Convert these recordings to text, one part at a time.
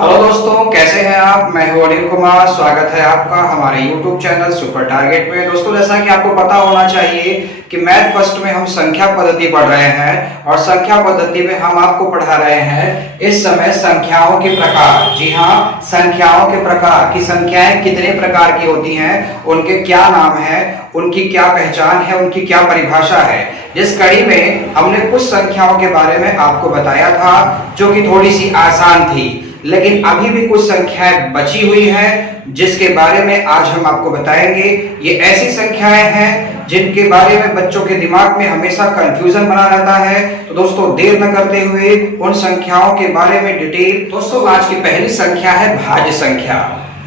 Hello दोस्तों, कैसे हैं आप। मैं हूं अनिल कुमार। स्वागत है आपका हमारे YouTube चैनल सुपर टारगेट में। दोस्तों, जैसा कि आपको पता होना चाहिए कि मैथ फर्स्ट में हम संख्या पद्धति पढ़ रहे हैं और संख्या पद्धति में हम आपको पढ़ा रहे हैं इस समय संख्याओं के प्रकार। जी हाँ, संख्याओं के प्रकार की संख्याएं कितने प्रकार की होती हैं, उनके क्या नाम है, उनकी क्या पहचान है, उनकी क्या परिभाषा है। जिस कड़ी में हमने कुछ संख्याओं के बारे में आपको बताया था जो कि थोड़ी सी आसान थी, लेकिन अभी भी कुछ संख्याएं बची हुई हैं जिसके बारे में आज हम आपको बताएंगे। ये ऐसी संख्याएं हैं जिनके बारे में बच्चों के दिमाग में हमेशा कंफ्यूजन बना रहता है। तो दोस्तों, देर न करते हुए उन संख्याओं के बारे में डिटेल। दोस्तों, आज की पहली संख्या है भाज्य संख्या।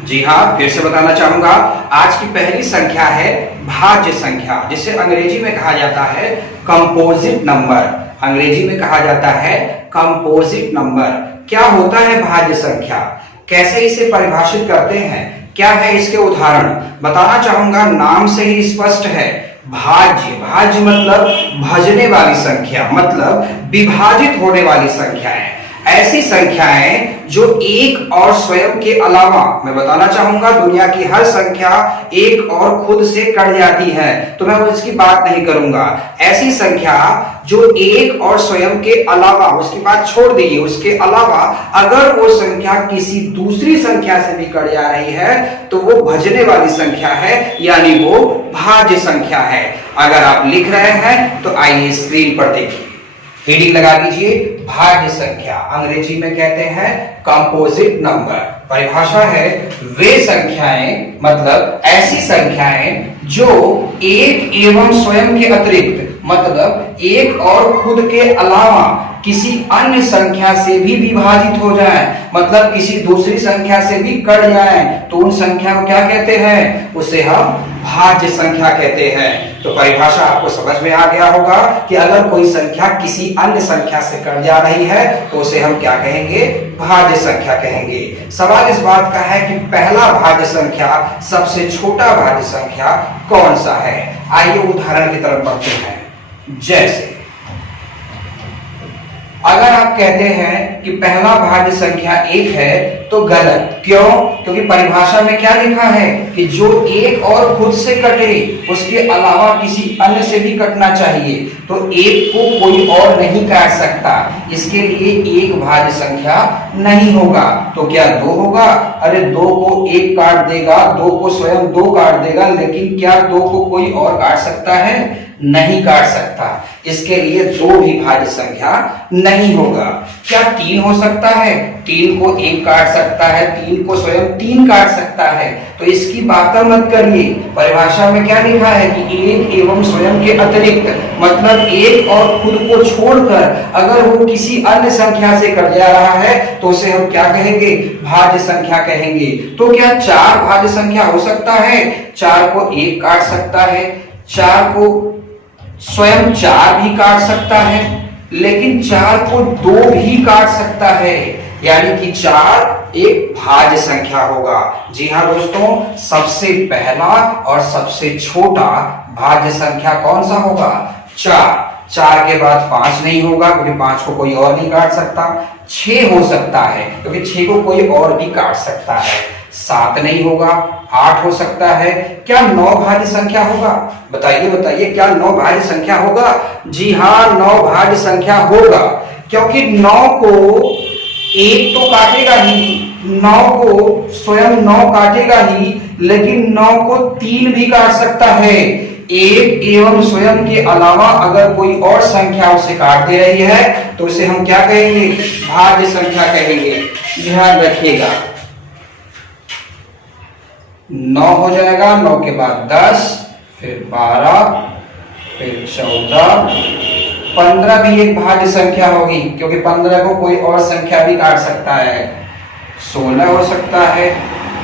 जी हाँ, फिर से बताना चाहूंगा, आज की पहली संख्या है भाज्य संख्या, जिसे अंग्रेजी में कहा जाता है कंपोजिट नंबर। अंग्रेजी में कहा जाता है कंपोजिट नंबर। क्या होता है भाज्य संख्या, कैसे इसे परिभाषित करते हैं, क्या है इसके उदाहरण, बताना चाहूंगा। नाम से ही स्पष्ट है, भाज्य। भाज्य मतलब भजने वाली संख्या, मतलब विभाजित होने वाली संख्याएं। ऐसी संख्याएं जो एक और स्वयं के अलावा, मैं बताना चाहूंगा, दुनिया की हर संख्या एक और खुद से कट जाती है, तो मैं इसकी बात नहीं करूंगा। ऐसी संख्या जो एक और स्वयं के अलावा, उसकी बात छोड़ दीजिए, उसके अलावा अगर वो संख्या किसी दूसरी संख्या से भी कट जा रही है तो वो भजने वाली संख्या है, यानी वो भाज्य संख्या है। अगर आप लिख रहे हैं तो आइए स्क्रीन पर देखिए, हेडिंग लगा दीजिए, भाज्य संख्या। अंग्रेजी में कहते हैं कंपोजिट नंबर। परिभाषा है वे संख्याएं, मतलब ऐसी संख्याएं जो एक एवं स्वयं के अतिरिक्त, मतलब एक और खुद के अलावा किसी अन्य संख्या से भी विभाजित हो जाए, मतलब किसी दूसरी संख्या से भी कट जाए, तो उन संख्या को क्या कहते हैं, उसे हम भाज्य संख्या कहते हैं। तो परिभाषा आपको समझ में आ गया होगा कि अगर कोई संख्या किसी अन्य संख्या से कट जा रही है तो उसे हम क्या कहेंगे, भाज्य संख्या कहेंगे। सवाल इस बात का है कि पहला भाज्य संख्या, सबसे छोटा भाज्य संख्या कौन सा है। आइए उदाहरण की तरफ बढ़ते हैं। जैसे अगर आप कहते हैं कि पहला भाज्य संख्या 1 है तो गलत। क्यों? क्योंकि परिभाषा में क्या लिखा है कि जो एक और खुद से कटे, उसके अलावा किसी अन्य से भी कटना चाहिए, तो 1 को कोई और नहीं काट सकता, इसके लिए एक भाज्य संख्या नहीं होगा। तो क्या 2 होगा? अरे 2 को 1 काट देगा, 2 को स्वयं 2 काट देगा, लेकिन क्या 2 को कोई और काट सकता है? नहीं काट सकता, इसके लिए 2 भी भाज्य संख्या नहीं होगा। क्या 3 हो सकता है? 3 को 1 काट सकता है, 3 को स्वयं 3 काट सकता है, तो इसकी बात मत करिए। परिभाषा में क्या लिखा है कि एक एवं स्वयं के अतिरिक्त, मतलब एक और खुद को छोड़कर अगर वो किसी अन्य संख्या से कट जा रहा है तो उसे हम क्या कहेंगे, भाज्य संख्या कहेंगे। तो क्या 4 भाज्य संख्या हो सकता है? 4 को 1 काट सकता है, 4 को स्वयं 4 भी काट सकता है, लेकिन 4 को 2 भी काट सकता है, यानी कि 4 एक भाज्य संख्या होगा। जी हाँ दोस्तों, सबसे पहला और सबसे छोटा भाज्य संख्या कौन सा होगा? 4। 4 के बाद 5 नहीं होगा क्योंकि 5 को कोई और नहीं काट सकता। 6 हो सकता है क्योंकि 6 को कोई और भी काट सकता है। 7 नहीं होगा, 8 हो सकता है। क्या 9 भाज्य संख्या होगा? बताइए बताइए, क्या 9 भाज्य संख्या होगा? जी हाँ, 9 भाज्य संख्या होगा, क्योंकि 9 को 1 तो काटेगा ही, 9 को स्वयं 9 काटेगा ही, लेकिन 9 को 3 भी काट सकता है। एक एवं स्वयं के अलावा अगर कोई और संख्या उसे काट दे रही है तो उसे हम क्या कहेंगे, भाज्य संख्या कहेंगे। ध्यान रखिएगा, 9 हो जाएगा, 9 के बाद 10, फिर 12, फिर 14, 15 भी एक भाज्य संख्या होगी क्योंकि 15 को कोई और संख्या भी काट सकता है। 16 हो सकता है,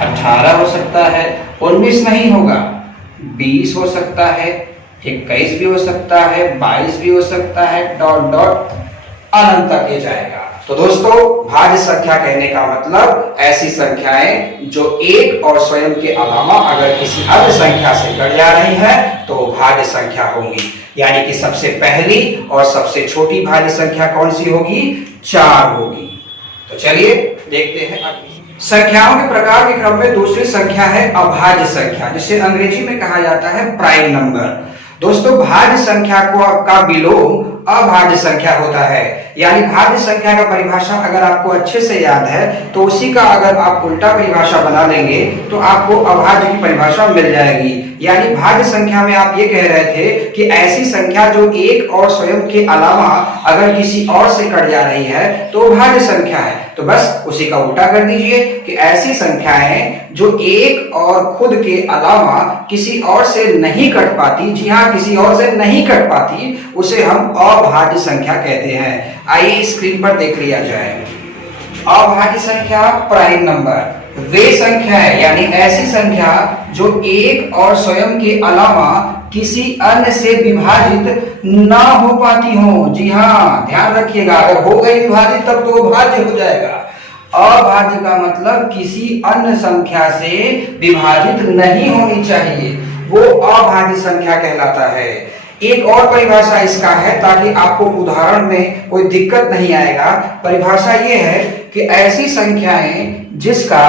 18 हो सकता है, 19 नहीं होगा, 20 हो सकता है, 21 भी हो सकता है, 22 भी हो सकता है, डॉट डॉट अनंत तक ये जाएगा। तो दोस्तों, भाज्य संख्या कहने का मतलब ऐसी संख्याएं जो एक और स्वयं के अलावा अगर किसी अन्य संख्या से कट जा रही है तो भाज्य संख्या होंगी। यानी कि सबसे पहली और सबसे छोटी भाज्य संख्या कौन सी होगी? 4 होगी। तो चलिए देखते हैं। संख्याओं के प्रकार के क्रम में दूसरी संख्या है अभाज्य संख्या, जिसे अंग्रेजी में कहा जाता है प्राइम नंबर। दोस्तों, भाज्य संख्या का विलोम अभाज्य संख्या होता है। यानी भाज्य संख्या का परिभाषा अगर आपको अच्छे से याद है तो उसी का अगर आप उल्टा परिभाषा बना लेंगे तो आपको अभाज्य की परिभाषा मिल जाएगी। यानी भाज्य संख्या में आप ये कह रहे थे कि ऐसी संख्या जो एक और स्वयं के अलावा अगर किसी और से कट जा रही है तो भाज्य संख्या है। तो बस उसी का उल्टा कर दीजिए कि ऐसी संख्याएं जो एक और खुद के अलावा किसी और से नहीं कट पाती, जी हाँ, किसी और से नहीं कट पाती, उसे हम अभाज्य संख्या कहते हैं। आइए स्क्रीन पर देख लिया जाए। अभाज्य संख्या प्राइम नंबर वे संख्या है, यानी ऐसी संख्या जो एक और स्वयं के अलावा किसी अन्य से विभाजित ना हो पाती हो। जी हाँ, ध्यान रखिएगा, अगर हो गई विभाजित तब तो भाज्य हो जाएगा। अभाज्य का मतलब किसी अन्य संख्या से विभाजित नहीं होनी चाहिए, वो अभाज्य संख्या कहलाता है। एक और परिभाषा इसका है ताकि आपको उदाहरण में कोई दिक्कत नहीं आएगा। परिभाषा ये है कि ऐसी संख्याएं जिसका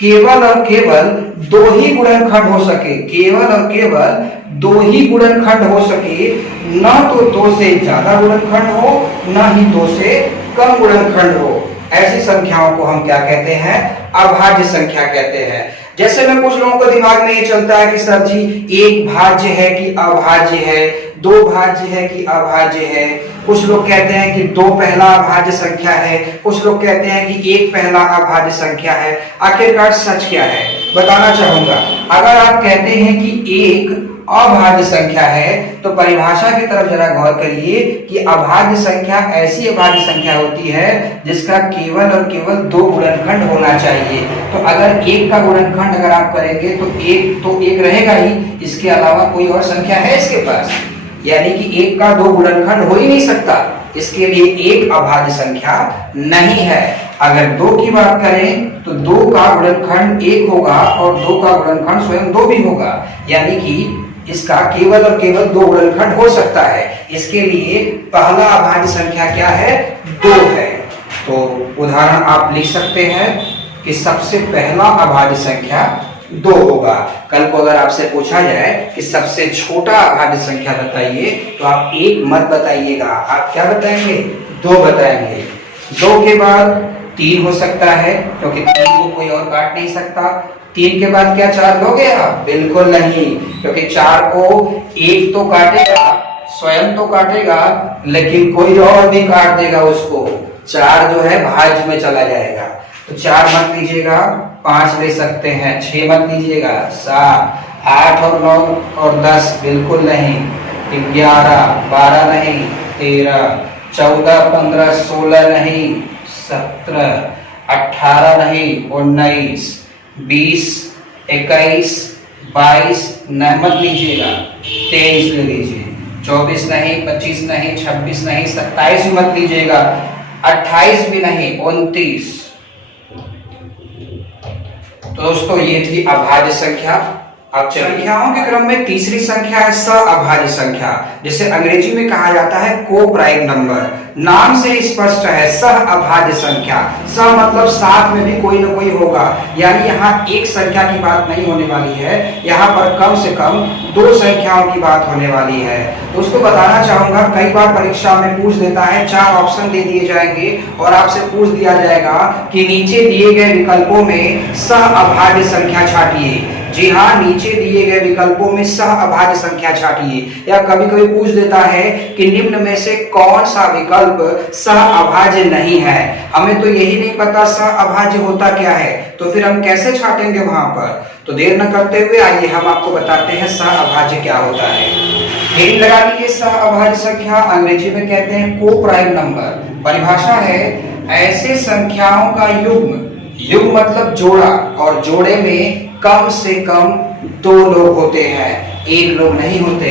केवल और केवल दो ही गुणनखंड हो सके, केवल और केवल दो ही गुणनखंड हो सके, न तो दो से ज्यादा गुणनखंड हो न ही दो से कम गुणनखंड हो, ऐसी संख्याओं को हम क्या कहते हैं? अभाज्य संख्या कहते हैं। जैसे में कुछ लोगों को दिमाग में ये चलता है कि सर जी एक भाज्य है कि अभाज्य है, दो भाज्य है कि अभाज्य है। कुछ लोग कहते हैं कि दो पहला अभाज्य संख्या है, कुछ लोग कहते हैं कि एक पहला अभाज्य संख्या है। आखिरकार सच क्या है बताना चाहूंगा। अगर आप कहते हैं कि एक अभाज्य संख्या है तो परिभाषा की तरफ जरा गौर करिए कि अभाज्य संख्या ऐसी अभाज्य संख्या होती है जिसका केवल और केवल दो गुणनखंड होना चाहिए। तो अगर एक का गुणनखंड अगर आप करेंगे तो एक रहेगा ही, इसके अलावा कोई और संख्या है इसके पास, यानी कि एक का दो गुणनखंड हो ही नहीं सकता, इसके लिए एक अभाज्य संख्या नहीं है। अगर दो की बात करें तो दो का गुणनखंड एक होगा और दो का गुणनखंड स्वयं दो भी होगा, यानी कि इसका केवल और केवल दो गुणनखंड हो सकता है। इसके लिए पहला अभाज्य संख्या क्या है? दो है। तो उदाहरण आप लिख सकते हैं कि सबसे पहला अभाज्य संख्या दो होगा। कल को अगर आपसे पूछा जाए कि सबसे छोटा अभाज्य संख्या बताइए तो आप एक मत बताइएगा, आप क्या बताएंगे? दो बताएंगे। दो के बाद तीन हो सकता है क्योंकि तीन को कोई और काट नहीं सकता। तीन के बाद क्या चार लोगे आप? बिल्कुल नहीं, क्योंकि चार को एक तो काटेगा, स्वयं तो काटेगा, लेकिन कोई और भी काट देगा उसको। चार जो है भाज्य में चला जाएगा। तो चार मत लीजिएगा, पांच ले सकते हैं। छह मत लीजिएगा, सात, आठ और नौ और 10 बिल्कुल नहीं, 11, 12 नहीं, 13, 14, 15, 16 नहीं, 17, 18 नहीं, 19, 20, 21, 22 मत लीजिएगा, 23 ले लीजिए, 24 नहीं, 25 नहीं, 26 नहीं, 27 मत लीजिएगा, 28 भी नहीं, 29। तो दोस्तों ये थी अभाज्य संख्या। अब संख्याओं के क्रम में तीसरी संख्या है सअभाज्य संख्या, जिसे अंग्रेजी में कहा जाता है को प्राइम नंबर। नाम से स्पष्ट है, सअभाज्य संख्या। स मतलब साथ में भी कोई ना कोई होगा, यानी यहाँ एक संख्या की बात नहीं होने वाली है, यहाँ पर कम से कम दो संख्याओं की बात होने वाली है। दोस्तों बताना चाहूंगा, कई बार परीक्षा में पूछ देता है, 4 ऑप्शन दे दिए जाएंगे और आपसे पूछ दिया जाएगा कि नीचे दिए गए विकल्पों में सअभाज्य संख्या छाटिए। जी हाँ, नीचे दिए गए विकल्पों में सअभाज्य संख्या छाटिए। या कभी कभी पूछ देता है कि निम्न में से कौन सा विकल्प सअभाज्य नहीं है। हमें तो यही नहीं पता सअभाज्य होता क्या है, तो फिर हम कैसे छाटेंगे वहां पर। तो देर न करते हुए आइए हम आपको बताते हैं सअभाज्य क्या होता है। हेडिंग लगा लीजिए, सअभाज्य संख्या अंग्रेजी में कहते हैं को प्राइम नंबर। परिभाषा है ऐसे संख्याओं का युग्म, युग्म मतलब जोड़ा, और जोड़े में कम से कम दो लोग होते हैं, एक लोग नहीं होते।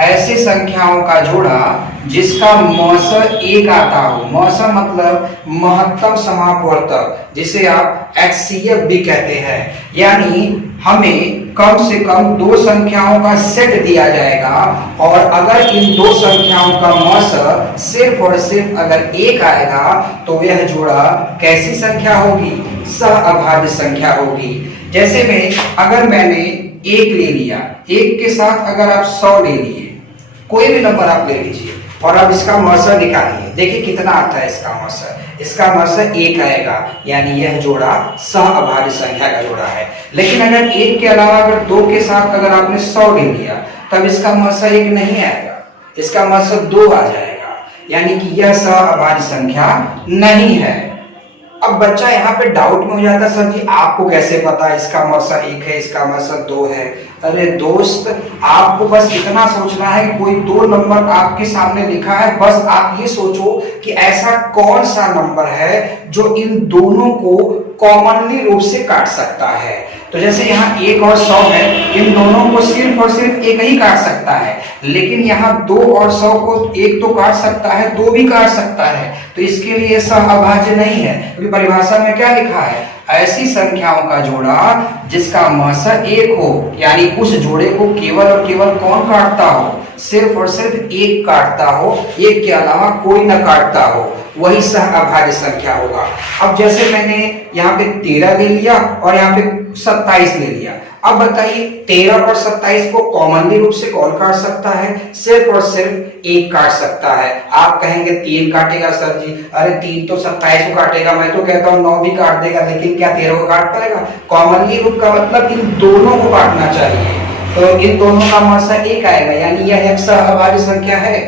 ऐसे संख्याओं का जोड़ा जिसका मौसर एक आता हो। मौसर मतलब महत्तम समापवर्तक, जिसे आप HCF भी कहते हैं। यानी हमें कम से कम 2 संख्याओं का सेट दिया जाएगा और अगर इन 2 संख्याओं का मौसा सिर्फ और सिर्फ अगर 1 आएगा तो यह जोड़ा कैसी संख्या होगी? सहअभाज्य संख्या होगी। जैसे में अगर मैंने 1 ले लिया, 1 के साथ अगर आप 100 ले लिए, कोई भी नंबर आप ले लीजिए और अब इसका मौसा निकालिए, देखिए कितना आता है इसका मौसा। इसका मौसा 1 आएगा, यानी यह जोड़ा सहअभाज्य संख्या का जोड़ा है। लेकिन अगर 1 के अलावा अगर 2 के साथ अगर आपने 100 ले लिया, तब इसका मौसा 1 नहीं आएगा, इसका मौसा 2 आ जाएगा, यानी कि यह सहअभाज्य संख्या नहीं है। अब बच्चा यहाँ पे डाउट में हो जाता, सर जी आपको कैसे पता इसका मौसा 1 है, इसका मौसा 2 है? अरे दोस्त, आपको बस इतना सोचना है कि कोई 2 नंबर आपके सामने लिखा है, बस आप ये सोचो कि ऐसा कौन सा नंबर है जो इन दोनों को कॉमनली रूप से काट सकता है। तो जैसे यहाँ 1 और 100 है, इन दोनों को सिर्फ और सिर्फ 1 ही काट सकता है, लेकिन यहाँ 2 और 100 को 1 तो काट सकता है, 2 भी काट सकता है, तो इसके लिए सहअभाज्य नहीं है। क्योंकि परिभाषा में क्या लिखा है? ऐसी संख्याओं का जोड़ा जिसका मौसा 1 हो, यानी उस जोड़े को केवल और केवल कौन काटता हो? सिर्फ और सिर्फ 1 काटता हो, 1 के अलावा कोई न काटता हो, वही सहअभाज्य संख्या होगा। अब जैसे मैंने यहाँ पे 13 ले लिया और यहाँ पे 27 ले लिया, अब बताइए 13 और 27 को कॉमनली रूप से कौन काट सकता है? सिर्फ और सिर्फ 1 काट सकता है। आप कहेंगे 3 काटेगा सर जी, अरे 3 तो 27 को काटेगा, मैं तो कहता हूँ 9 भी काट देगा, लेकिन क्या 13 को काट पाएगा? कॉमनली रूप का मतलब इन दोनों को काटना चाहिए, तो इन दोनों का मौसा 1 आएगा, यानी यह एक सहअभाज्य संख्या है।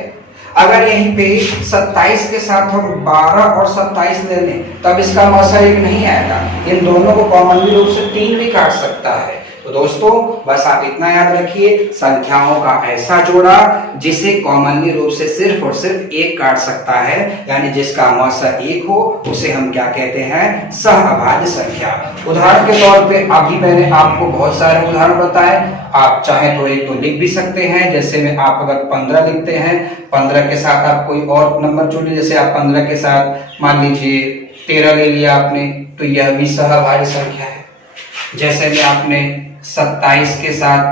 अगर यहीं पे 27 के साथ हम 12 और 27 ले लें, तब इसका मौसा 1 नहीं आएगा, इन दोनों को कॉमनली रूप से 3 भी काट सकता है। तो दोस्तों बस आप इतना याद रखिए, संख्याओं का ऐसा जोड़ा जिसे कॉमनली रूप से सिर्फ और सिर्फ 1 काट सकता है, यानी जिसका मौसा 1 हो, उसे हम क्या कहते हैं? सहअभाज्य संख्या। उदाहरण के तौर पे अभी मैंने आपको बहुत सारे उदाहरण बताए, आप चाहे तो एक तो लिख भी सकते हैं। जैसे में आप अगर 15 लिखते हैं, 15 के साथ आप कोई और नंबर जोड़ लीजिए, जैसे आप 15 के साथ मान लीजिए 13 ले लिया आपने, तो यह भी सहअभाज्य संख्या है। जैसे में आपने 27 के साथ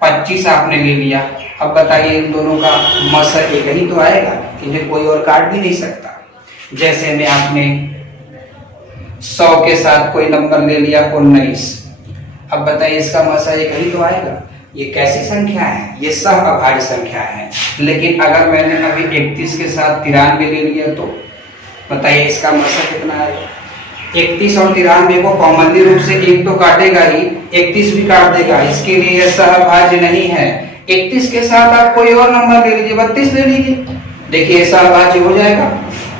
25 आपने ले लिया, अब बताइए इन दोनों का मौसा 1 ही तो आएगा, इन्हें कोई और काट भी नहीं सकता। जैसे में आपने 100 के साथ कोई नंबर ले लिया 19, अब बताइए इसका मौसा 1 ही तो आएगा। ये कैसी संख्या है? ये सहअभाज्य संख्या है। लेकिन अगर मैंने अभी 31 के साथ 93 ले लिया, तो बताइए इसका मौसा कितना आएगा? 31 और 93 को कॉमनली रूप से 1 तो काटेगा ही, 31 भी काट देगा, इसके लिए यह सहअभाज्य नहीं है। 31 के साथ आप कोई और नंबर ले लीजिए, 32 ले लीजिए, देखिए सहअभाज्य हो जाएगा।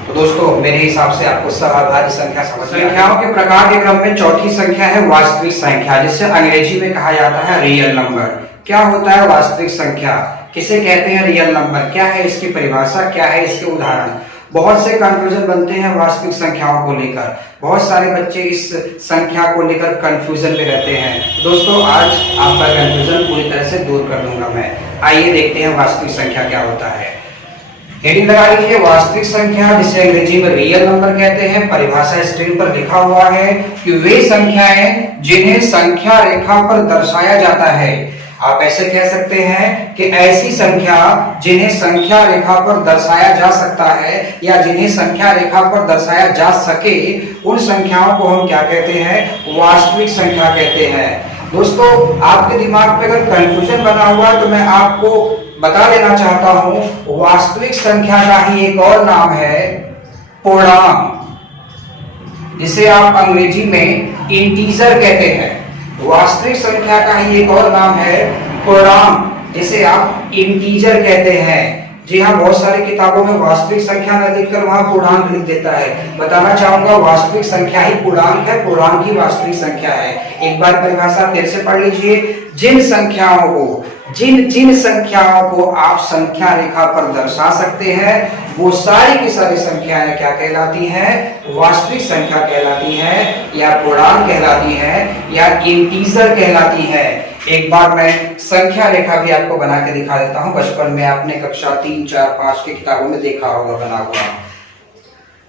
तो दोस्तों मेरे हिसाब से आपको सहअभाज्य संख्या समझ में। संख्याओं के प्रकार के क्रम में चौथी संख्या है वास्तविक संख्या, जिसे अंग्रेजी में कहा जाता है रियल नंबर। क्या होता है वास्तविक संख्या? किसे कहते हैं रियल नंबर? क्या है इसकी परिभाषा, क्या है इसके उदाहरण? बहुत से कंफ्यूजन बनते हैं वास्तविक संख्याओं को लेकर, बहुत सारे बच्चे इस संख्या को लेकर कंफ्यूजन में रहते हैं। दोस्तों आज आपका कंफ्यूजन पूरी तरह से दूर कर दूंगा मैं। आइए देखते हैं वास्तविक संख्या क्या होता है। हेडिंग लगा लीजिए, वास्तविक संख्या जिसे अंग्रेजी में रियल नंबर कहते हैं। परिभाषा स्क्रीन पर लिखा हुआ है कि वे संख्याएं जिन्हें संख्या रेखा पर दर्शाया जाता है। आप ऐसे कह सकते हैं कि ऐसी संख्या जिन्हें संख्या रेखा पर दर्शाया जा सकता है या जिन्हें संख्या रेखा पर दर्शाया जा सके, उन संख्याओं को हम क्या कहते हैं? वास्तविक संख्या कहते हैं। दोस्तों आपके दिमाग पे अगर कंफ्यूजन बना हुआ है तो मैं आपको बता देना चाहता हूं, वास्तविक संख्या का ही एक और नाम है पूर्णांक, जिसे आप अंग्रेजी में इंटीजर कहते हैं। वास्तविक संख्या का ही एक और नाम है पूर्णांक, जिसे आप इंटीजर कहते हैं। जी हाँ, बहुत सारी किताबों में वास्तविक संख्या न लिखकर वहां पूर्णांक लिख देता है। बताना चाहूंगा वास्तविक संख्या ही पूर्णांक है, पूर्णांक ही वास्तविक संख्या है। एक बार परिभाषा फिर से पढ़ लीजिए, जिन संख्याओं को जिन संख्याओं को आप संख्या रेखा पर दर्शा सकते हैं, वो सारी की सारी संख्याएं क्या कहलाती हैं? वास्तविक संख्या कहलाती हैं, या पूर्णांक कहलाती हैं, या इंटीजर कहलाती हैं। एक बार मैं संख्या रेखा भी आपको बना के दिखा देता हूं। बचपन में आपने कक्षा 3, 4, 5 की किताबों में देखा होगा बना हुआ।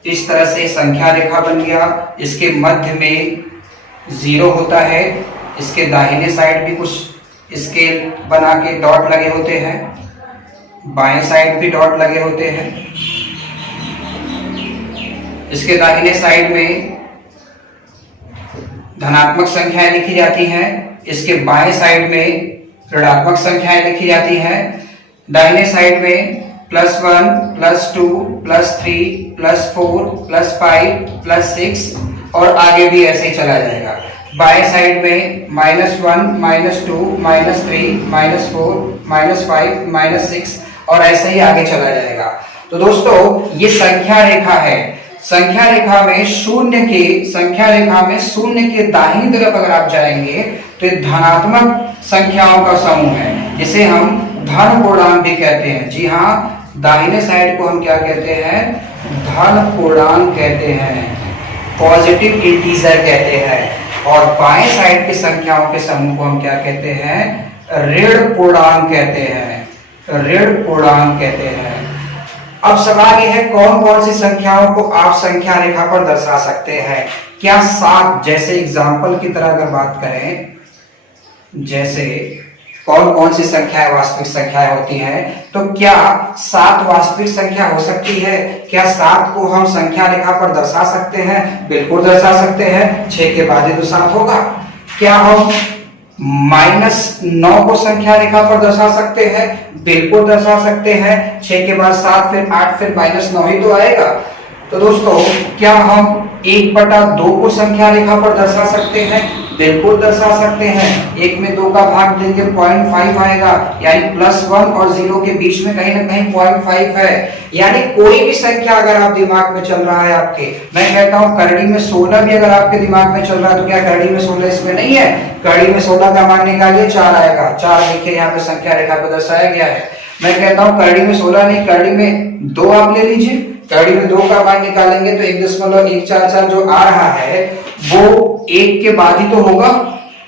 इस तरह से संख्या रेखा बन गया, इसके मध्य में 0 होता है, इसके दाहिने साइड भी कुछ स्केल बना के डॉट लगे होते हैं, बाएं साइड भी डॉट लगे होते हैं। इसके दाहिने साइड में धनात्मक संख्याएं लिखी जाती हैं, इसके बाएं साइड में ऋणात्मक संख्याएं लिखी जाती हैं। दाहिने साइड में +1, +2, +3, +4, +5, +6 और आगे भी ऐसे ही चला जाएगा। बाएं साइड में -1, -2, -3, -4, -5, -6 और ऐसे ही आगे चला जाएगा। तो दोस्तों ये संख्या रेखा है। संख्या रेखा में शून्य के दाहिनी तरफ अगर आप जाएंगे तो ये धनात्मक संख्याओं का समूह है, जिसे हम धन पूर्णांक भी कहते हैं। जी हाँ, दाहिने साइड को हम क्या कहते हैं? धन पूर्णांक कहते हैं, पॉजिटिव इंटीजर कहते हैं। और बाएं साइड की संख्याओं के समूह को हम क्या कहते हैं? ऋण पूर्णांक कहते हैं, ऋण पूर्णांक कहते हैं। अब सवाल यह है, कौन कौन सी संख्याओं को आप संख्या रेखा पर दर्शा सकते हैं? क्या 7, जैसे एग्जाम्पल की तरह अगर बात करें, जैसे कौन कौन सी संख्याएं वास्तविक संख्याएं होती हैं, तो क्या 7 वास्तविक संख्या हो सकती है? क्या 7 को हम संख्या रेखा पर दर्शा सकते हैं? बिल्कुल दर्शा सकते हैं, 6 के बाद ही तो 7 होगा। क्या हम -9 को संख्या रेखा पर दर्शा सकते हैं? बिल्कुल दर्शा सकते हैं, 6 के बाद 7, फिर 8, फिर -9 ही तो आएगा। तो दोस्तों क्या हम 1/2 को संख्या रेखा पर दर्शा सकते हैं? बिल्कुल दर्शा सकते हैं। 1 में 2 का भाग देंगे 0.5 आएगा, यानी +1 और 0 के बीच में कहीं ना कहीं 0.5 है। यानी कोई भी संख्या अगर आप दिमाग में चल रहा है आपके, मैं कहता हूं करड़ी में 16 भी अगर आपके दिमाग में चल रहा है, तो क्या करड़ी में 16 इसमें नहीं है? करड़ी में 16 का मान निकालिए, 4 आएगा। 4 देखिए यहाँ पे संख्या रेखा पर दर्शाया गया है। मैं कहता हूँ करड़ी में 16 नहीं, करड़ी में 2 आप ले लीजिए। करड़ी में 2 का मान निकालेंगे तो 1.144 जो आ रहा है वो 1 के बाद ही तो होगा।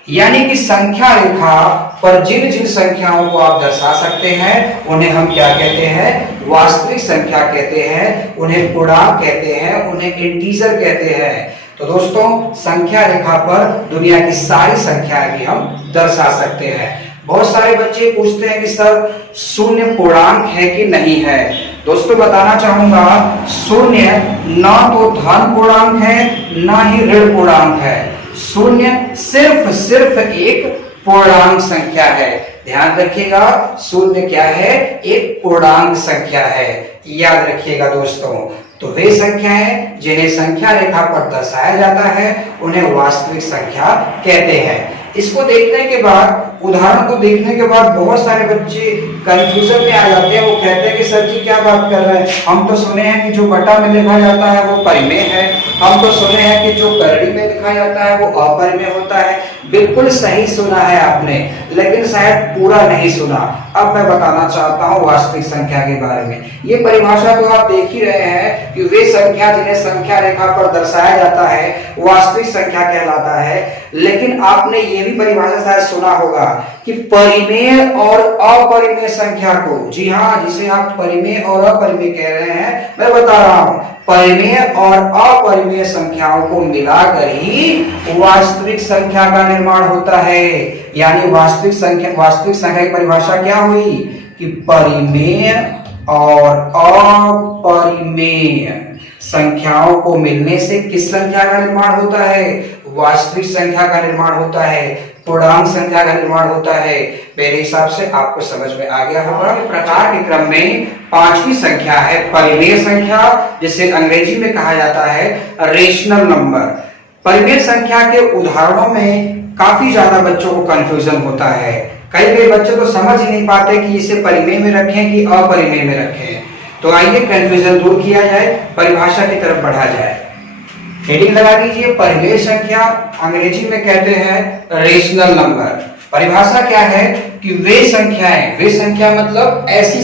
यानी कि संख्या रेखा पर जिन जिन संख्याओं को आप दर्शा सकते हैं उन्हें हम क्या कहते हैं? वास्तविक संख्या कहते हैं, उन्हें पूर्णांक कहते हैं, उन्हें इंटीजर कहते हैं। तो दोस्तों संख्या रेखा पर दुनिया की सारी संख्याएं भी हम दर्शा सकते हैं। बहुत सारे बच्चे पूछते हैं कि सर शून्य पूर्णांक है कि नहीं है। दोस्तों बताना चाहूंगा, शून्य ना तो धन पूर्णांक है ना ही ऋण पूर्णांक है। शून्य सिर्फ एक पूर्णांक संख्या है। ध्यान रखिएगा, शून्य क्या है? एक पूर्णांक संख्या है, याद रखिएगा दोस्तों। तो वे संख्याएं जिन्हें संख्या रेखा पर दर्शाया जाता है उन्हें वास्तविक संख्या कहते हैं। इसको देखने के बाद, उदाहरण को देखने के बाद बहुत सारे बच्चे कंफ्यूजन में आ जाते हैं। वो कहते हैं कि सर जी क्या बात कर रहे हैं, हम तो सुने हैं कि जो बटा में लिखा जाता है वो परिमेय है, हम तो सुने हैं कि जो करड़ी में लिखा जाता है वो अपरिमेय होता है। बिल्कुल सही सुना है आपने, लेकिन शायद पूरा नहीं सुना। अब मैं बताना चाहता हूँ वास्तविक संख्या के बारे में। ये परिभाषा तो आप देख ही रहे हैं कि वे संख्या जिन्हें संख्या रेखा पर दर्शाया जाता है वास्तविक संख्या कहलाता है। लेकिन आपने ये भी परिभाषा शायद सुना होगा कि परिमेय और अपरिमेय संख्या को, जी हाँ, जिसे आप परिमेय और अपरिमेय कह रहे हैं, मैं बता रहा हूं, परिमेय और अपरिमेय संख्याओं को मिलाकर ही वास्तविक संख्या का निर्माण होता है। यानी वास्तविक संख्या की परिभाषा क्या हुई कि परिमेय और अपरिमेय संख्याओं को मिलने से किस संख्या का निर्माण होता है? वास्तविक संख्या का निर्माण होता है, पूर्णांक संख्या का निर्माण होता है। मेरे हिसाब से आपको समझ में आ गया होगा। प्रकार के क्रम में 5वीं संख्या है परिमेय संख्या, जिसे अंग्रेजी में कहा जाता है रेशनल नंबर। परिमेय संख्या के उदाहरणों में काफी ज्यादा बच्चों को कंफ्यूजन होता है। कई बच्चे तो समझ ही नहीं पाते कि इसे परिमेय में रखें कि अपरिमेय में रखें। तो आइए कंफ्यूजन दूर किया जाए, परिभाषा की तरफ बढ़ा जाए। हेडिंग लगा दीजिए, परिमेय संख्या अंग्रेजी में कहते हैं रेशनल नंबर। परिभाषा क्या है कि वे संख्या मतलब ऐसी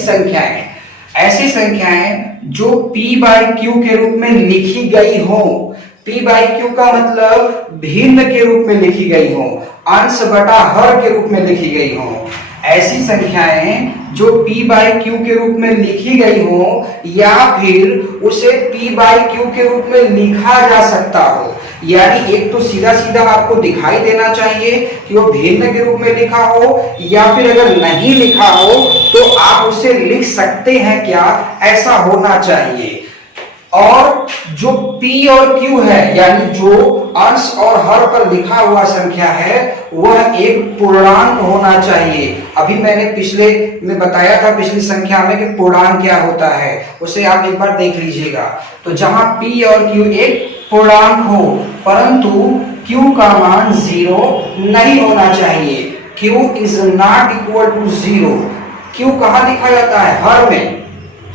संख्याएं जो p/q के रूप में लिखी गई हो। p/q का मतलब भिन्न के रूप में लिखी गई हो, अंश बटा हर के रूप में लिखी गई हो। ऐसी संख्याएं जो p/q के रूप में लिखी गई हो या फिर उसे p/q के रूप में लिखा जा सकता हो। यानी एक तो सीधा सीधा आपको दिखाई देना चाहिए कि वो भिन्न के रूप में लिखा हो, या फिर अगर नहीं लिखा हो तो आप उसे लिख सकते हैं क्या, ऐसा होना चाहिए। और जो P और Q है, यानी जो अंश और हर पर लिखा हुआ संख्या है, वह एक पूर्णांक होना चाहिए। अभी मैंने पिछले में बताया था, पिछली संख्या में, कि पूर्णांक क्या होता है, उसे आप एक बार देख लीजिएगा। तो जहां P और Q एक पूर्णांक हो, परंतु Q का मान 0 नहीं होना चाहिए। Q is not equal to 0। Q कहां लिखा जाता है? हर में।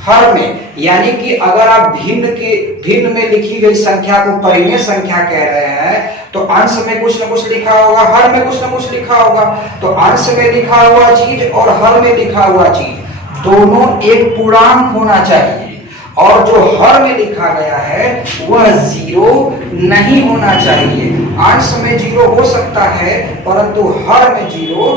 हर में, यानी कि अगर आप भिन्न में लिखी गई संख्या को परिमेय संख्या कह रहे हैं, तो अंश में कुछ न कुछ लिखा होगा, हर में कुछ न कुछ लिखा होगा। तो अंश में लिखा हुआ चीज और हर में लिखा हुआ चीज दोनों एक पूर्णांक होना चाहिए, और जो हर में लिखा गया है वह 0 नहीं होना चाहिए। अंश में 0 हो सकता है, परंतु हर में 0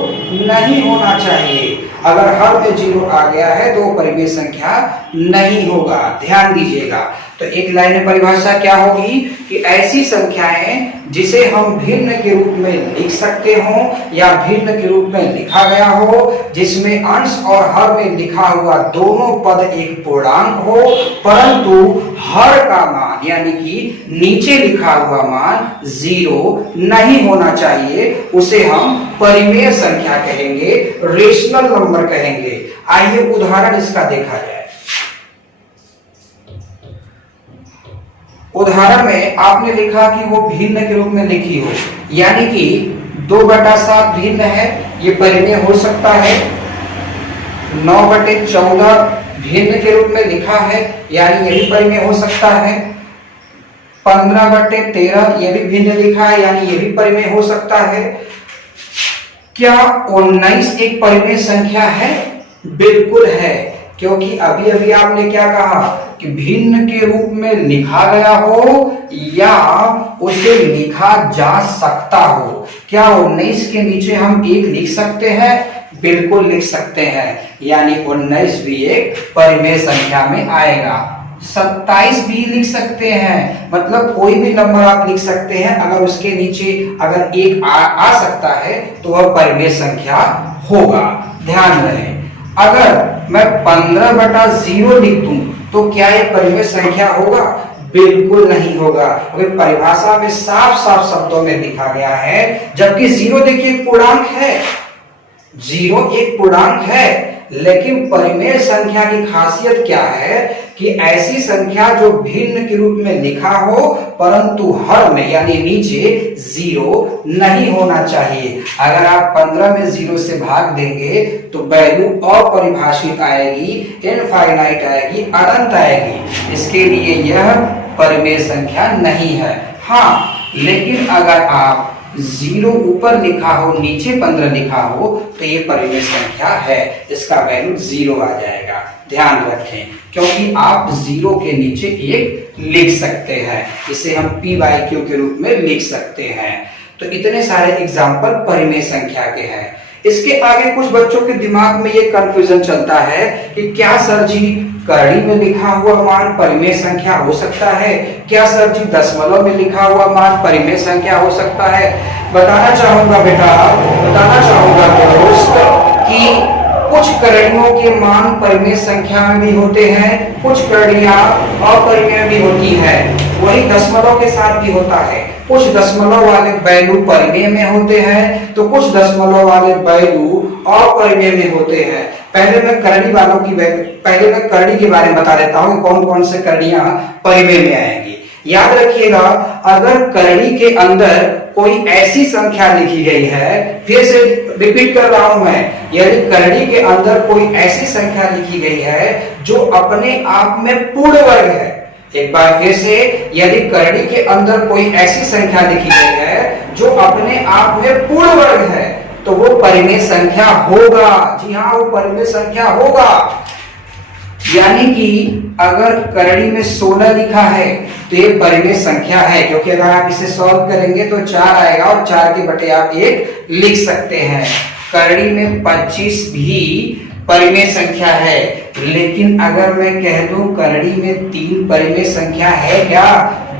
नहीं होना चाहिए। अगर हर में 0 आ गया है तो वो परिमेय संख्या नहीं होगा, ध्यान दीजिएगा। तो एक लाइन में परिभाषा क्या होगी कि ऐसी संख्याएं जिसे हम भिन्न के रूप में लिख सकते हो या भिन्न के रूप में लिखा गया हो, जिसमें अंश और हर में लिखा हुआ दोनों पद एक पूर्णांक हो, परंतु हर का मान यानी कि नीचे लिखा हुआ मान 0 नहीं होना चाहिए, उसे हम परिमेय संख्या कहेंगे, रेशनल नंबर कहेंगे। आइए उदाहरण इसका देखा जाए। उदाहरण में आपने लिखा कि वो भिन्न के रूप में लिखी हो, यानी कि 2/7 भिन्न है, ये परिमेय हो सकता है। 9/14 भिन्न के रूप में लिखा है, यानी ये भी परिमेय हो सकता है। 15/13 ये भी भिन्न लिखा है, यानी ये भी परिमेय हो सकता है। क्या 19 एक परिमेय संख्या है? बिल्कुल है, क्योंकि अभी अभी आपने क्या कहा कि भिन्न के रूप में लिखा गया हो या उसे लिखा जा सकता हो। क्या 19 के नीचे हम 1 लिख सकते हैं? बिल्कुल लिख सकते हैं, यानी 19 भी एक परिमेय संख्या में आएगा। 27 भी लिख सकते हैं, मतलब कोई भी नंबर आप लिख सकते हैं, अगर उसके नीचे अगर 1 आ सकता है तो वह परिमेय संख्या होगा, ध्यान रहे। अगर मैं 15/0 लिख दूं तो क्या ये परिमेय संख्या होगा? बिल्कुल नहीं होगा, अगर परिभाषा में साफ साफ शब्दों में लिखा गया है। जबकि 0 देखिए पूर्णांक है, 0 एक पूर्णांक है, लेकिन परिमेय संख्या की खासियत क्या है कि ऐसी संख्या जो भिन्न के रूप में लिखा हो, परंतु हर में यानी नीचे 0 नहीं होना चाहिए। अगर आप 15 में 0 से भाग देंगे तो वैल्यू अपरिभाषित आएगी, इनफाइनाइट आएगी, अनंत आएगी। इसके लिए यह परिमेय संख्या नहीं है। हाँ, लेकिन अगर आप 0 ऊपर लिखा हो, नीचे 15 लिखा हो, तो ये परिमेय संख्या है, इसका वैल्यू 0 आ जाएगा। ध्यान रखें, क्योंकि आप 0 के नीचे 1 लिख सकते हैं, इसे हम P/Q के रूप में लिख सकते हैं। तो इतने सारे एग्जाम्पल परिमेय संख्या के हैं। इसके आगे कुछ बच्चों के दिमाग में ये कंफ्यूजन चलता है कि क्या सर जी करड़ी में लिखा हुआ मान परिमेय संख्या हो सकता है? क्या सर जी दशमलव में लिखा हुआ मान परिमेय संख्या हो सकता है? बताना चाहूंगा बेटा, बताना चाहूंगा दोस्त कि कुछ करणियों के मान परिमेय संख्या में भी होते हैं, कुछ करणियां अपरिमेय भी होती है। वही दशमलव के साथ भी होता है। कुछ दशमलव वाले वैल्यू परिमेय में होते हैं, तो कुछ दशमलव वाले वैल्यू अपरिमेय में होते हैं। पहले मैं करणी के बारे में बता देता हूँ कौन कौन से करणियां परिमेय में आएंगी। याद रखिएगा, अगर करणी के अंदर कोई ऐसी संख्या लिखी गई है, फिर से रिपीट कर रहा हूं मैं, यदि करणी के अंदर कोई ऐसी संख्या लिखी गई है जो अपने आप में पूर्ण वर्ग है। एक बार फिर से, यदि करणी के अंदर कोई ऐसी संख्या लिखी गई है जो अपने आप में पूर्ण वर्ग है, तो वो परिमेय संख्या होगा। जी हाँ, वो परिमेय संख्या होगा। यानी कि अगर करणी में 16 लिखा है तो ये परिमेय संख्या है, क्योंकि अगर आप इसे सॉल्व करेंगे तो 4 आएगा और 4 के बटे आप 1 लिख सकते हैं। करणी में 25 भी परिमेय संख्या है, लेकिन अगर मैं कह दूं करणी में 3 परिमेय संख्या है क्या?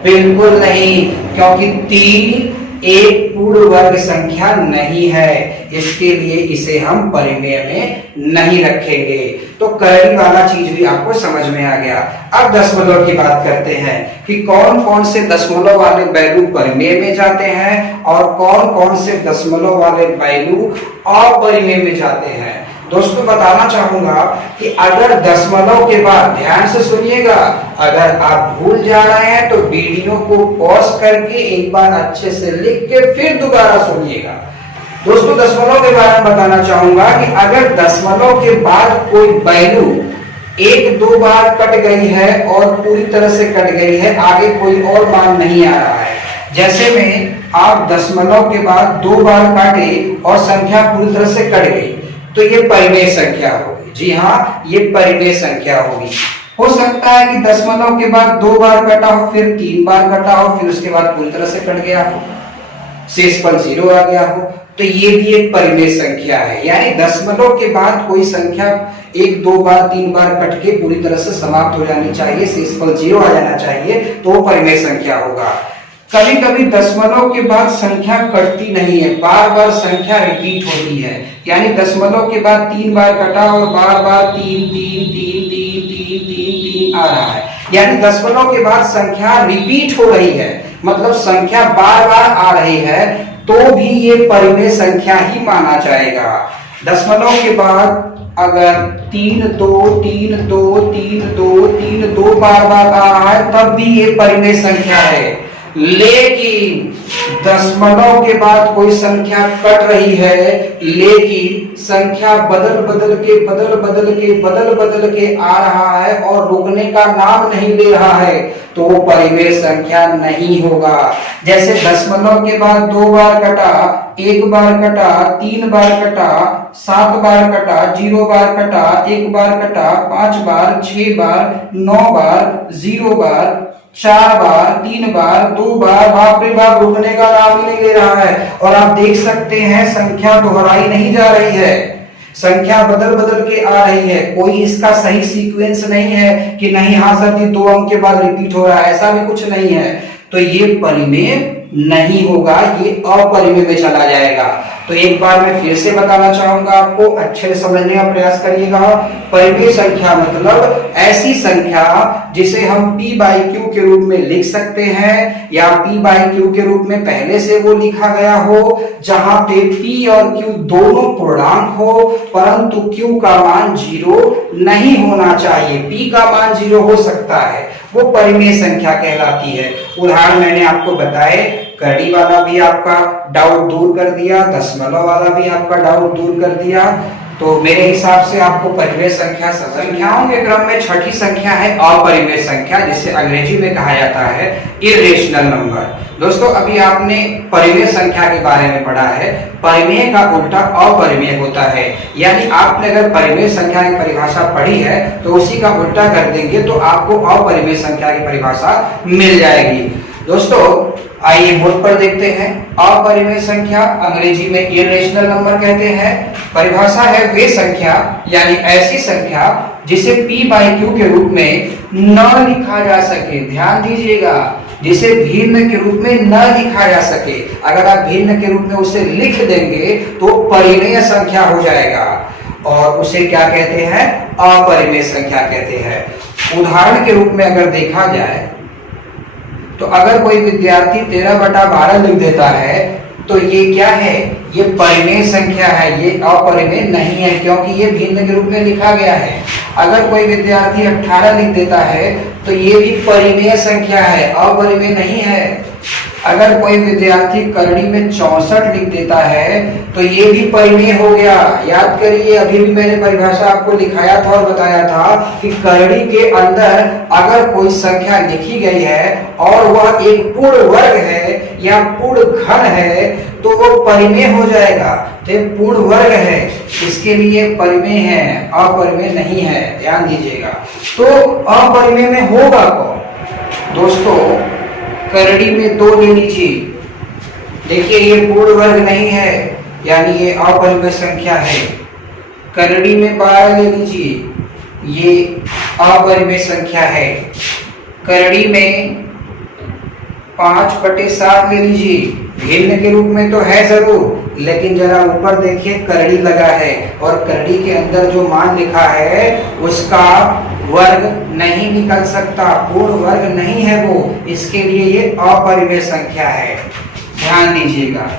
बिल्कुल नहीं, क्योंकि 3 एक पूर्ण वर्ग संख्या नहीं है, इसके लिए इसे हम परिमेय में नहीं रखेंगे। तो करड़ी वाला चीज भी आपको समझ में आ गया। अब दशमलव की बात करते हैं कि कौन कौन से दशमलव वाले वैल्यू परिमेय में जाते हैं और कौन कौन से दशमलव वाले वैल्यू अपरिमेय में जाते हैं। दोस्तों बताना चाहूंगा कि अगर दशमलव के बाद, ध्यान से सुनिएगा, अगर आप भूल जा रहे हैं तो वीडियो को पॉज करके एक बार अच्छे से लिख के फिर दोबारा सुनिएगा। दोस्तों दशमलव के बारे में बताना चाहूंगा कि अगर दशमलव के बाद कोई वैल्यू 1-2 बार कट गई है और पूरी तरह से कट गई है, आगे कोई और मान नहीं आ रहा है, जैसे में आप दशमलव के बाद 2 बार काटे और संख्या पूरी तरह से कट गई, तो ये परिमेय संख्या होगी। जी हाँ, ये परिमेय संख्या होगी। हो सकता है कि दशमलव के बाद 2 बार कटा हो, फिर 3 बार कटा हो, फिर उसके बाद पूरी तरह से कट गया हो, शेषफल 0 आ गया हो, तो ये भी एक परिमेय संख्या है। यानी दशमलव के बाद कोई संख्या 1-2 बार 3 बार कट के पूरी तरह से समाप्त हो जानी चाहिए, शेषफल 0 आ जाना चाहिए, तो वो परिमेय संख्या होगा। कभी कभी दशमलव के बाद संख्या कटती नहीं है, बार बार संख्या रिपीट होती है, यानी दशमलव के बाद 3 बार कटा और बार बार 3 3 3 3 3 3 3 आ रहा है, यानी दशमलव के बाद संख्या रिपीट हो रही है, मतलब संख्या बार बार आ रही है, तो भी ये परिमेय संख्या ही माना जाएगा। दशमलव के बाद अगर 3 2 3 2 3 2 3 2 बार बार आ रहा है, तब भी ये परिमेय संख्या है। लेकिन दशमलव के बाद कोई संख्या कट रही है, लेकिन संख्या बदल बदल के आ रहा है और रुकने का नाम नहीं ले रहा है, तो वो परिमेय संख्या नहीं होगा। जैसे दशमलव के बाद 2 बार कटा, 1 बार कटा, 3 बार कटा, 7 बार कटा, 0 बार कटा, 1 बार कटा, 5 बार, 6 बार, 9 बार, 0 बार, 4 बार, 3 बार, 2 बार, बाप रे बाप, रुकने का नाम ही नहीं ले रहा है। और आप देख सकते हैं संख्या दोहराई नहीं जा रही है, संख्या बदल बदल के आ रही है, कोई इसका सही सीक्वेंस नहीं है कि नहीं हाँ सर जी 2 अंक के बाद रिपीट हो रहा है, ऐसा भी कुछ नहीं है, तो ये परिमेय नहीं होगा, ये अपरिमेय में चला जाएगा। तो एक बार मैं फिर से बताना चाहूंगा आपको, अच्छे से समझने का प्रयास करिएगा। परिमेय संख्या मतलब ऐसी संख्या जिसे हम p/q के रूप में लिख सकते हैं, या p/q के रूप में पहले से वो लिखा गया हो, जहां पे p और q दोनों पूर्णांक हो, परंतु q का मान 0 नहीं होना चाहिए, p का मान 0 हो सकता है, वो परिमेय संख्या कहलाती है। उदाहरण मैंने आपको बताए, करड़ी वाला भी आपका डाउट दूर कर दिया, दशमलव वाला भी आपका डाउट दूर कर दिया। तो मेरे हिसाब से आपको परिमेय संख्या, संख्याओं के क्रम में छठी संख्या है अपरिमेय संख्या, जिसे अंग्रेजी में कहा जाता है इरेशनल नंबर। दोस्तों अभी आपने परिमेय संख्या के बारे में पढ़ा है, परिमेय का उल्टा अपरिमेय होता है, यानी आपने अगर परिमेय संख्या की परिभाषा पढ़ी है तो उसी का उल्टा कर देंगे तो आपको अपरिमेय संख्या की परिभाषा मिल जाएगी। दोस्तों आइए बोर्ड पर देखते हैं, अपरिमेय संख्या अंग्रेजी में इरेशनल नंबर कहते हैं। परिभाषा है वे संख्या, यानी ऐसी संख्या जिसे p/q के रूप में न लिखा जा सके, ध्यान दीजिएगा, जिसे भिन्न के रूप में न लिखा जा सके, अगर आप भिन्न के रूप में उसे लिख देंगे तो परिमेय संख्या हो जाएगा, और उसे क्या कहते हैं, अपरिमेय संख्या कहते हैं। उदाहरण के रूप में अगर देखा जाए तो अगर कोई विद्यार्थी 13/12 लिख देता है तो ये क्या है, ये परिमेय संख्या है, ये अपरिमेय नहीं है, क्योंकि ये भिन्न के रूप में लिखा गया है। अगर कोई विद्यार्थी 18 लिख देता है तो ये भी परिमेय संख्या है, अपरिमेय नहीं है। अगर कोई विद्यार्थी करड़ी में 64 लिख देता है तो ये भी परिमेय हो गया। याद करिए, अभी भी मैंने परिभाषा आपको लिखाया था और बताया था कि करड़ी के अंदर अगर कोई संख्या लिखी गई है और वह एक पूर्ण वर्ग है या पूर्ण घन है तो वो परिमेय हो जाएगा। तो पूर्ण वर्ग है, इसके लिए परिमेय है, अपरिमेय नहीं है, ध्यान दीजिएगा। तो अपरिमेय में होगा कौन? दोस्तों करड़ी में 2 ले लीजिए, देखिए ये पूर्ण वर्ग नहीं है, यानी ये अपरिमेय संख्या है। करड़ी में 12 ले लीजिए, ये अपरिमेय संख्या है। करड़ी में 5/7 ले लीजिए। भिन्न के रूप में तो है जरूर, लेकिन जरा ऊपर देखिए करड़ी लगा है और करड़ी के अंदर जो मान लिखा है उसका वर्ग नहीं निकल सकता, पूर्ण वर्ग नहीं है वो, इसके लिए ये अपरिमेय संख्या है। ध्यान दीजिएगा,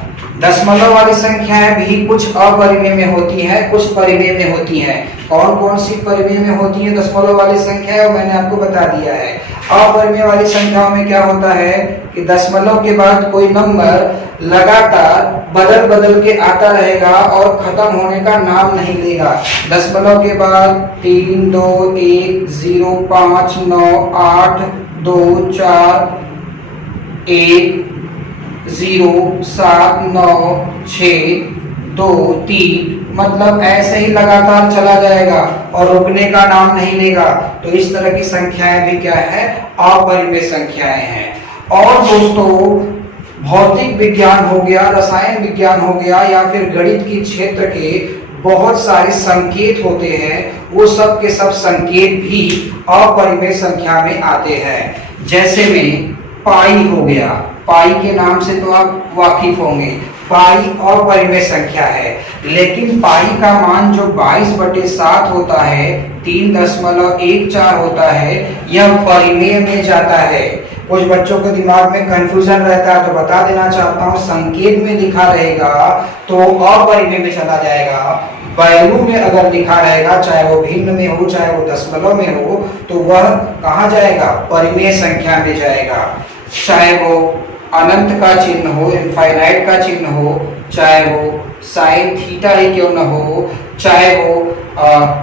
दशमलव वाली संख्याएं भी कुछ अपरिमेय में होती हैं, कुछ परिमेय में होती हैं। कौन कौन सी परिमेय में होती है दशमलव वाली संख्याएं, मैंने आपको बता दिया है। अपरिमेय वाली संख्याओं में क्या होता है कि दशमलव के बाद कोई नंबर लगातार बदल बदल के आता रहेगा और खत्म होने का नाम नहीं लेगा। दशमलव के बाद 3, 2, 1, 0, 5, 9, 8, 2, 4, 1, 0, 7, 9, 6, 2, 3, मतलब ऐसे ही लगातार चला जाएगा और रुकने का नाम नहीं लेगा। तो इस तरह की संख्याएं भी क्या है, अपरिमेय संख्याएं हैं। और दोस्तों भौतिक विज्ञान हो गया, रसायन विज्ञान हो गया, या फिर गणित के क्षेत्र के बहुत सारे संकेत होते हैं, वो सब के सब संकेत भी अपरिमेय संख्या में आते हैं। जैसे में पाई हो गया, पाई के नाम से तो आप वाकिफ होंगे, पाई अपरिमेय संख्या है, लेकिन पाई का मान जो 22/7 होता है, 3.14 होता है, यह परिमेय में जाता है। कुछ बच्चों के दिमाग में कंफ्यूजन रहता है, तो बता देना चाहता हूँ, संकेत में लिखा रहेगा तो अपरिमेय में चला जाएगा। वैल्यू में अगर लिखा रहेगा, चाहे वो भिन्न में हो चाहे वो दशमलव में हो, तो वह कहाँ जाएगा, परिमेय संख्या में जाएगा। चाहे वो अनंत का चिन्ह हो, इनफाइनाइट का चिन्ह हो, चाहे वो साइन थीटा ही क्यों न हो, चाहे वो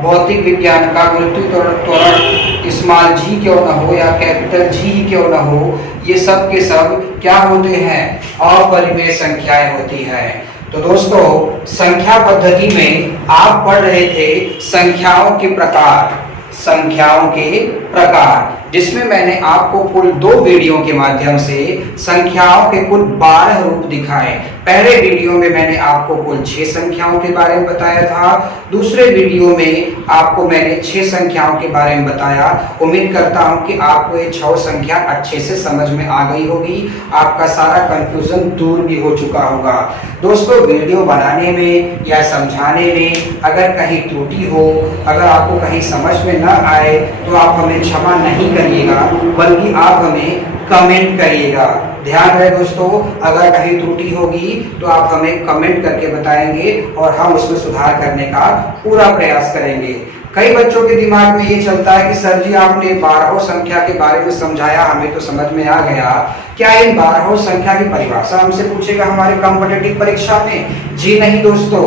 भौतिक विज्ञान का मृत्यु त्वरण स्मॉल जी क्यों न हो या कैपिटल जी क्यों न हो, ये सब के सब क्या होते हैं, अपरिमेय संख्याएं होती हैं। तो दोस्तों संख्या पद्धति में आप पढ़ रहे थे संख्याओं के प्रकार, संख्याओं के प्रकार, जिसमें मैंने आपको कुल 2 वीडियो के माध्यम से संख्याओं के कुल 12 रूप दिखाए। पहले वीडियो में मैंने आपको कुल 6 संख्याओं के बारे में बताया था, दूसरे वीडियो में आपको मैंने 6 संख्याओं के बारे में बताया। उम्मीद करता हूं कि आपको ये 6 संख्या अच्छे से समझ में आ गई होगी, आपका सारा कंफ्यूजन दूर भी हो चुका होगा। दोस्तों वीडियो बनाने में या समझाने में अगर कहीं त्रुटि हो, अगर आपको कहीं समझ में न आए, तो आप हमें क्षमा नहीं करिएगा, बल्कि आप हमें कमेंट करिएगा। ध्यान रहे दोस्तों, अगर कहीं त्रुटि होगी तो आप हमें कमेंट करके बताएंगे और हम उसमें सुधार करने का पूरा प्रयास करेंगे। कई बच्चों के दिमाग में ये चलता है कि सर जी आपने 12 संख्या के बारे में समझाया, हमें तो समझ में आ गया, क्या इन 12 संख्या की परिभाषा हमसे पूछेगा हमारे कॉम्पिटिटिव परीक्षा में? जी नहीं दोस्तों,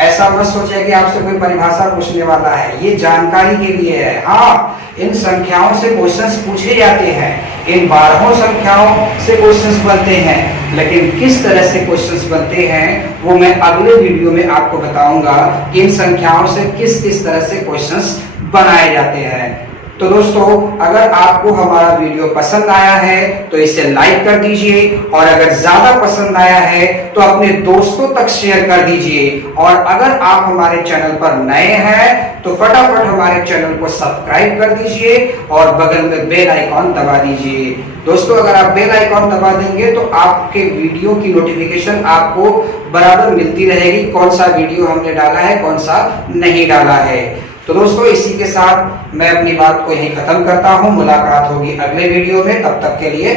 ऐसा मत सोचिए कि आपसे कोई परिभाषा पूछने वाला है, ये जानकारी के लिए है। हाँ, इन संख्याओं से क्वेश्चंस पूछे जाते हैं, इन 12 संख्याओं से क्वेश्चंस बनते हैं, लेकिन किस तरह से क्वेश्चंस बनते हैं वो मैं अगले वीडियो में आपको बताऊंगा कि इन संख्याओं से किस किस तरह से क्वेश्चंस बनाए जाते हैं। तो दोस्तों अगर आपको हमारा वीडियो पसंद आया है तो इसे लाइक कर दीजिए, और अगर ज्यादा पसंद आया है तो अपने दोस्तों तक शेयर कर दीजिए, और अगर आप हमारे चैनल पर नए हैं तो फटाफट हमारे चैनल को सब्सक्राइब कर दीजिए और बगल में बेल आइकॉन दबा दीजिए। दोस्तों अगर आप बेल आइकॉन दबा देंगे तो आपके वीडियो की नोटिफिकेशन आपको बराबर मिलती रहेगी, कौन सा वीडियो हमने डाला है, कौन सा नहीं डाला है। तो दोस्तों इसी के साथ मैं अपनी बात को यहीं खत्म करता हूं, मुलाकात होगी अगले वीडियो में, तब तक के लिए